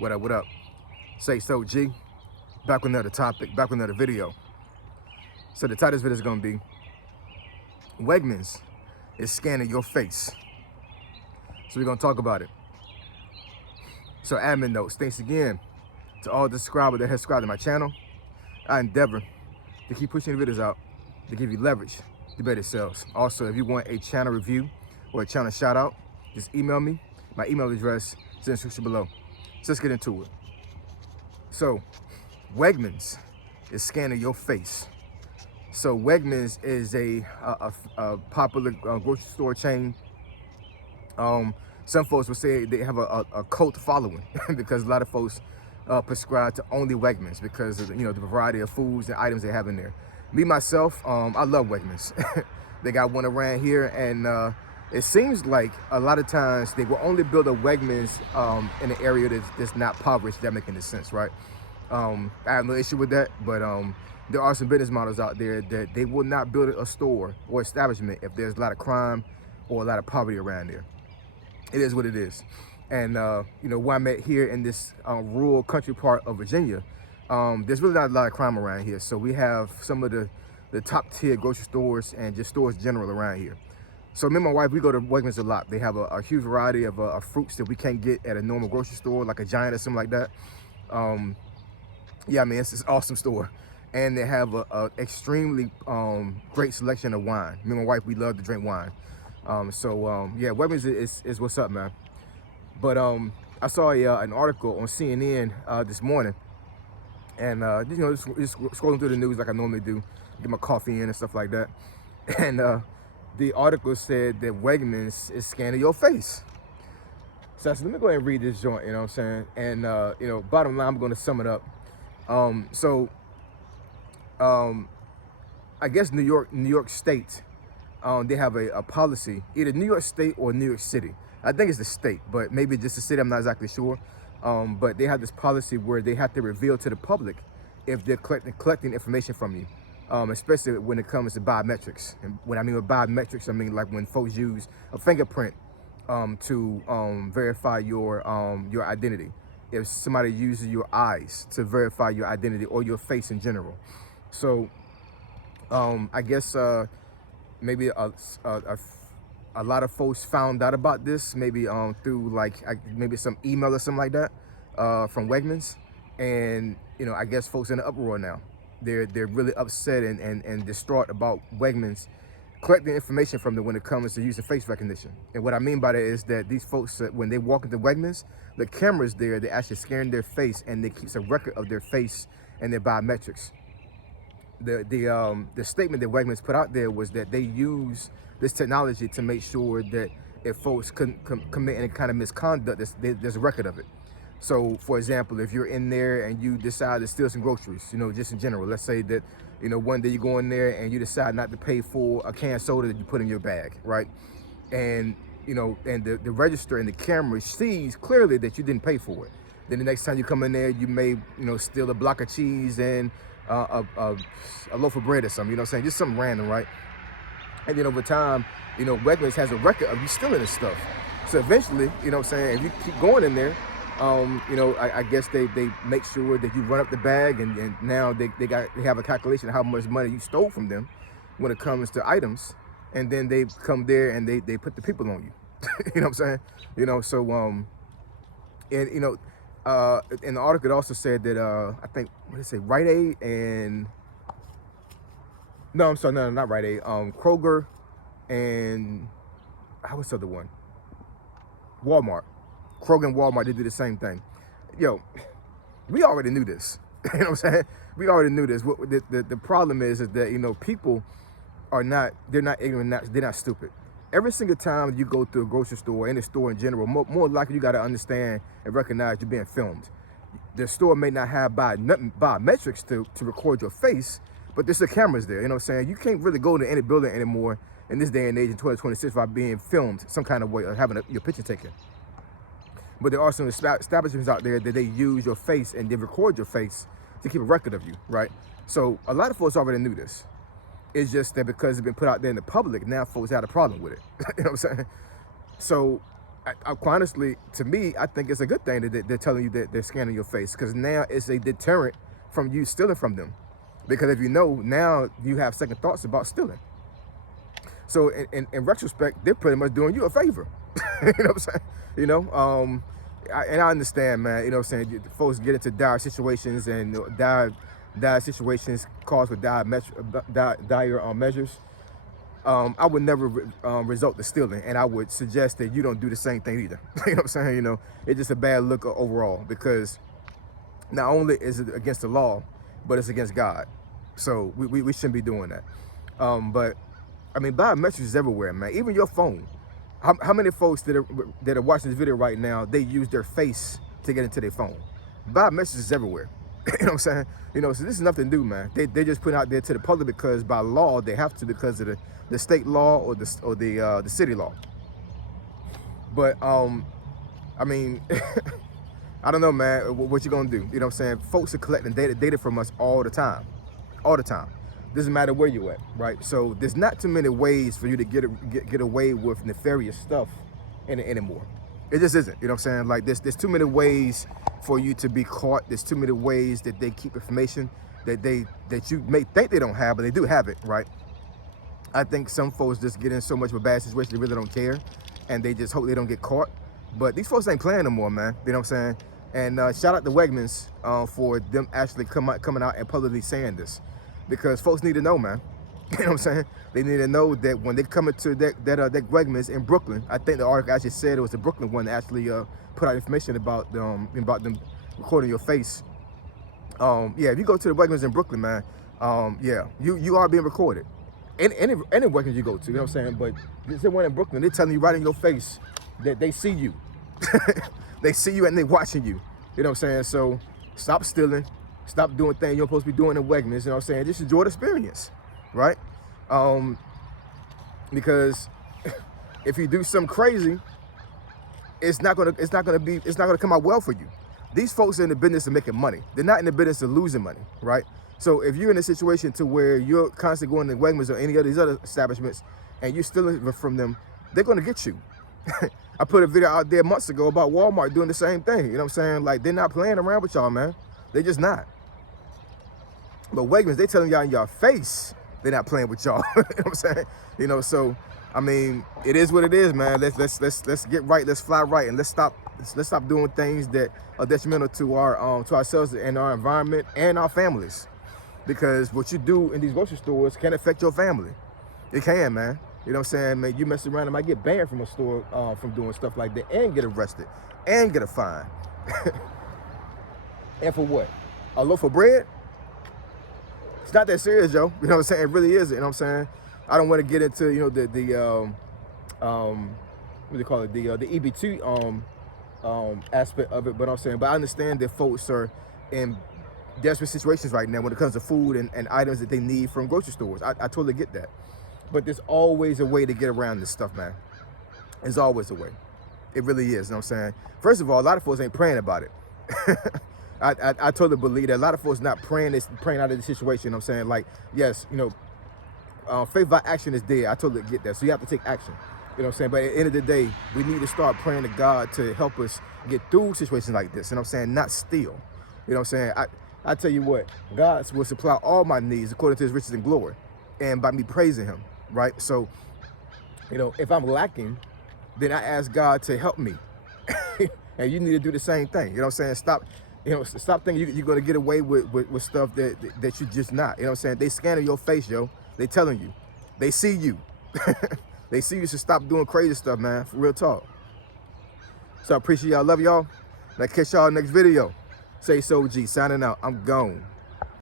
What up, what up? Say so, G. Back with another topic, back with another video. So the title of this video is gonna be Wegmans is scanning your face. So we're gonna talk about it. So admin notes, thanks again to all the subscribers that have subscribed to my channel. I endeavor to keep pushing the videos out to give you leverage to better sales. Also, if you want a channel review or a channel shout out, just email me. My email address is in the description below. So let's get into it. So Wegmans is scanning your face. So Wegmans is a popular grocery store chain. Some folks would say they have a cult following because a lot of folks prescribe to only Wegmans because of the variety of foods and items they have in there. Me myself, I love Wegmans. They got one around here, and it seems like a lot of times they will only build a Wegmans in an area that's not impoverished. If that makes any sense, right? I have no issue with that, but there are some business models out there that they will not build a store or establishment if there's a lot of crime or a lot of poverty around there. It is what it is. And where I'm at here in this rural country part of Virginia, there's really not a lot of crime around here. So we have some of the top tier grocery stores and just stores in general around here. So me and my wife, we go to Wegmans a lot. They have a huge variety of fruits that we can't get at a normal grocery store, like a Giant or something like that. Yeah, I mean, it's an awesome store. And they have a extremely great selection of wine. Me and my wife, we love to drink wine. Yeah, Wegmans is what's up, man. But I saw an article on CNN this morning, and just scrolling through the news like I normally do, get my coffee in and stuff like that. And the article said that Wegmans is scanning your face. So I said, let me go ahead and read this joint, you know what I'm saying? And bottom line, I'm going to sum it up. I guess New York State, they have a policy, either New York State or New York City. I think it's the state, but maybe just the city, I'm not exactly sure. But they have this policy where they have to reveal to the public if they're collecting information from you, especially when it comes to biometrics. And when I mean with biometrics, I mean like when folks use a fingerprint to verify your identity. If somebody uses your eyes to verify your identity or your face in general. So I guess maybe a lot of folks found out about this, maybe through maybe some email or something like that from Wegmans. And I guess folks in an uproar now. They're really upset and distraught about Wegmans collecting information from them when it comes to using face recognition. And what I mean by that is that these folks, when they walk into Wegmans, the cameras there, they actually scan their face and they keep a record of their face and their biometrics. The statement that Wegmans put out there was that they use this technology to make sure that if folks couldn't commit any kind of misconduct, there's a record of it. So, for example, if you're in there and you decide to steal some groceries, just in general, let's say that, one day you go in there and you decide not to pay for a can of soda that you put in your bag, right? And, and the register and the camera sees clearly that you didn't pay for it. Then the next time you come in there, you may, steal a block of cheese and a loaf of bread or something, just something random, right? And then over time, Wegmans has a record of you stealing this stuff. So eventually, if you keep going in there, I guess they make sure that you run up the bag, and now they have a calculation of how much money you stole from them when it comes to items, and then they come there and they put the people on you. You know what I'm saying? So in the article it also said that I think what did it say, Rite Aid and no, I'm sorry, no, not Rite Aid, Kroger and what's the other one? Walmart. Kroger and Walmart, they do the same thing. Yo, we already knew this. You know what I'm saying? We already knew this. What the problem is that, people are not, they're not ignorant, they're not stupid. Every single time you go through a grocery store, any store in general, more likely you got to understand and recognize you're being filmed. The store may not have biometrics to record your face, but there's the cameras there, you know what I'm saying? You can't really go to any building anymore in this day and age in 2026 by being filmed some kind of way or having your picture taken. But there are some establishments out there that they use your face and they record your face to keep a record of you, right? So a lot of folks already knew this. It's just that because it's been put out there in the public, now folks had a problem with it. You know what I'm saying? So quite honestly, to me, I think it's a good thing that they're telling you that they're scanning your face, because now it's a deterrent from you stealing from them. Because if you know, now you have second thoughts about stealing. So in retrospect, they're pretty much doing you a favor. You know what I'm saying? You know, and I understand, man. You know what I'm saying? Folks get into dire situations, and dire situations calls for dire measures. I would never resort to stealing, and I would suggest that you don't do the same thing either. You know what I'm saying? You know, it's just a bad look overall, because not only is it against the law, but it's against God. So we shouldn't be doing that. But I mean, biometrics is everywhere, man. Even your phone. How many folks that are watching this video right now, they use their face to get into their phone? Biometrics is everywhere. You know what I'm saying? You know, so this is nothing new, man. They just put it out there to the public because by law they have to, because of the state law or the city law. But I mean, I don't know, man. What you gonna do? You know what I'm saying? Folks are collecting data from us all the time. Doesn't matter where you at, right? So there's not too many ways for you to get away with nefarious stuff anymore. It just isn't. You know what I'm saying? Like there's too many ways for you to be caught. There's too many ways that they keep information that you may think they don't have, but they do have it, right? I think some folks just get in so much of a bad situation they really don't care, and they just hope they don't get caught. But these folks ain't playing no more, man. You know what I'm saying? And shout out to Wegmans for them actually coming out and publicly saying this, because folks need to know, man. You know what I'm saying? They need to know that when they come into that Wegmans in Brooklyn, I think the article actually said it was the Brooklyn one that actually put out information about them recording your face. Yeah, if you go to the Wegmans in Brooklyn, man, yeah, you are being recorded. Any Wegmans you go to, you know what I'm saying? But there's one in Brooklyn, they're telling you right in your face that they see you. They see you and they're watching you. You know what I'm saying? So stop stealing. Stop doing things you're supposed to be doing in Wegmans. You know what I'm saying? Just enjoy the experience, right? Because if you do something crazy, it's not gonna come out well for you. These folks are in the business of making money. They're not in the business of losing money, right? So if you're in a situation to where you're constantly going to Wegmans or any of these other establishments and you're stealing from them, they're gonna get you. I put a video out there months ago about Walmart doing the same thing. You know what I'm saying? Like, they're not playing around with y'all, man. They're just not. But Wegmans, they telling y'all in your face they're not playing with y'all. You know what I'm saying? You know, so I mean, it is what it is, man. Let's get right. Let's fly right, and let's stop doing things that are detrimental to ourselves and our environment and our families. Because what you do in these grocery stores can affect your family. It can, man. You know what I'm saying? Man, you mess around and might get banned from a store from doing stuff like that, and get arrested and get a fine. And for what? A loaf of bread? It's not that serious, Joe. You know what I'm saying? It really isn't. You know what I'm saying? I don't want to get into, you know, what do they call it? The EBT aspect of it, but I'm saying, but I understand that folks are in desperate situations right now when it comes to food and items that they need from grocery stores. I totally get that. But there's always a way to get around this stuff, man. There's always a way. It really is, you know what I'm saying? First of all, a lot of folks ain't praying about it. I totally believe that a lot of folks not praying out of the situation, you know what I'm saying? Like, yes, you know, faith by action is dead. I totally get that. So you have to take action. You know what I'm saying? But at the end of the day, we need to start praying to God to help us get through situations like this. You know what I'm saying? Not steal. You know what I'm saying? I tell you what, God will supply all my needs according to his riches and glory. And by me praising him, right? So, you know, if I'm lacking, then I ask God to help me. And you need to do the same thing. You know what I'm saying? Stop thinking you're going to get away with stuff that you're just not. You know what I'm saying? They scanning your face, yo. They telling you. They see you. They see you, so stop doing crazy stuff, man. For real talk. So I appreciate y'all. Love y'all. And I'll catch y'all next video. Say so, G. Signing out. I'm gone.